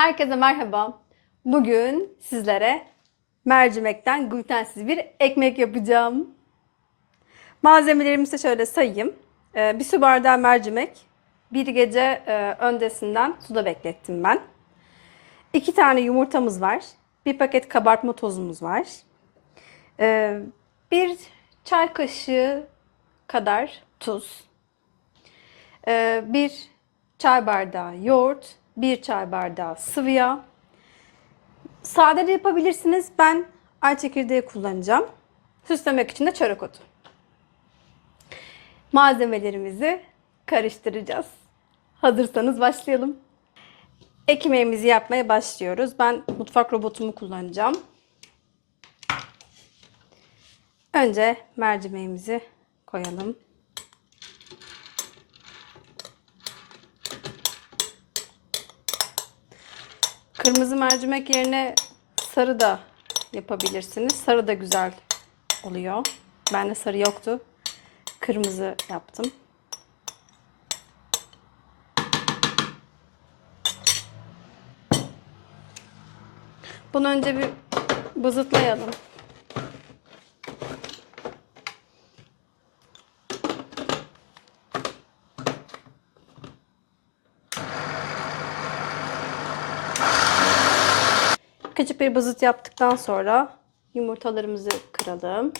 Herkese merhaba. Bugün sizlere mercimekten glutensiz bir ekmek yapacağım. Malzemelerimi size şöyle sayayım. Ee, bir su bardağı mercimek. Bir gece e, öncesinden suda beklettim ben. İki tane yumurtamız var. Bir paket kabartma tozumuz var. Ee, bir çay kaşığı kadar tuz. Ee, bir çay bardağı yoğurt, bir çay bardağı sıvı yağ. Sade de yapabilirsiniz. Ben ay çekirdeği kullanacağım. Süslemek için de çörek otu. Malzemelerimizi karıştıracağız. Hazırsanız başlayalım. Ekmeğimizi yapmaya başlıyoruz. Ben mutfak robotumu kullanacağım. Önce mercimeğimizi koyalım. Kırmızı mercimek yerine sarı da yapabilirsiniz. Sarı da güzel oluyor. Bende sarı yoktu. Kırmızı yaptım. Bunu önce bir bızıtlayalım. Küçük bir bızıt yaptıktan sonra yumurtalarımızı kıralım.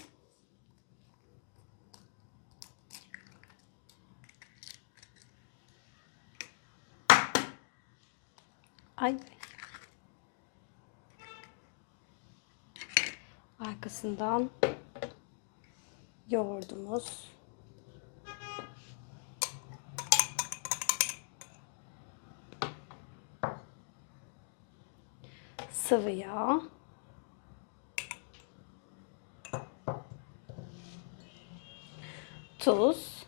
Ay. Arkasından yoğurdumuz. Sıvı yağ. Tuz.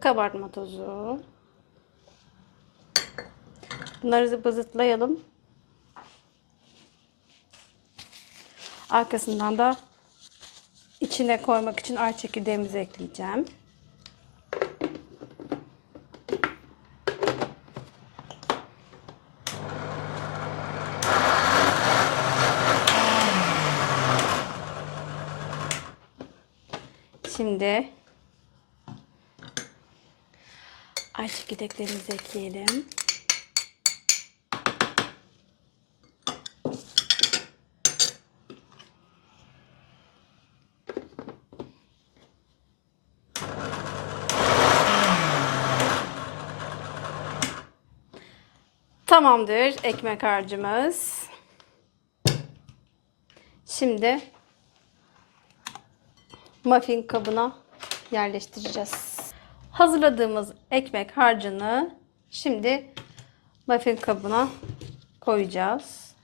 Kabartma tozu. Bunları bızıtlayalım. Arkasından da içine koymak için ay çekirdeğimizi ekleyeceğim. Şimdi ay çekirdeklerimizi ekleyelim. Tamamdır ekmek harcımız. Şimdi muffin kabına yerleştireceğiz. Hazırladığımız ekmek harcını şimdi muffin kabına koyacağız.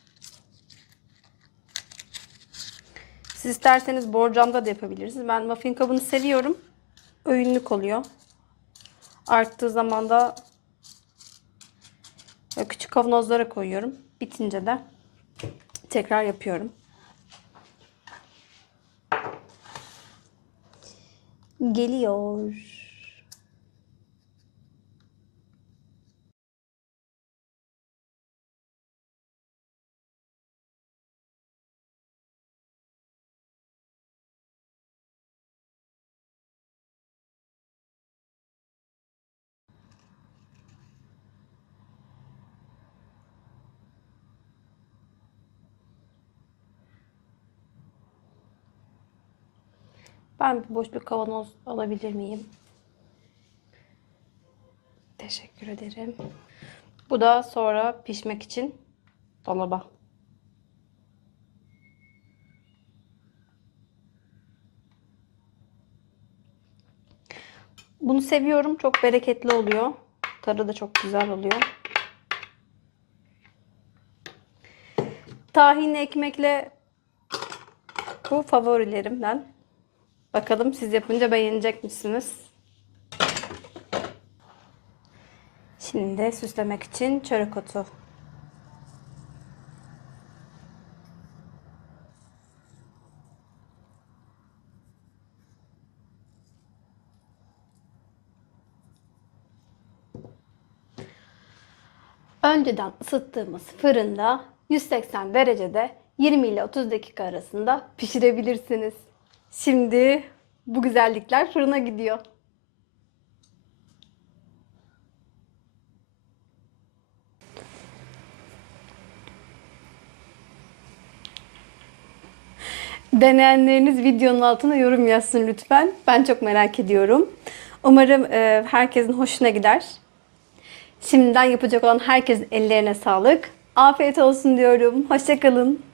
Siz isterseniz borcamda da yapabilirsiniz. Ben muffin kabını seviyorum. Öğünlük oluyor. Arttığı zaman da küçük kavanozlara koyuyorum. Bitince de tekrar yapıyorum. Geliyor. Ben boş bir kavanoz alabilir miyim? Teşekkür ederim. Bu da sonra pişmek için dolaba. Bunu seviyorum. Çok bereketli oluyor. Tadı da çok güzel oluyor. Tahinli ekmekle bu favorilerimden. Bakalım siz yapınca beğenecek misiniz? Şimdi de süslemek için çörek otu. önceden ısıttığımız fırında 180 derecede 20 ile 30 dakika arasında pişirebilirsiniz. Şimdi bu güzellikler fırına gidiyor. Deneyenleriniz videonun altına yorum yazsın lütfen. Ben çok merak ediyorum. Umarım e, herkesin hoşuna gider. Şimdiden yapacak olan herkesin ellerine sağlık. Afiyet olsun diyorum. Hoşçakalın.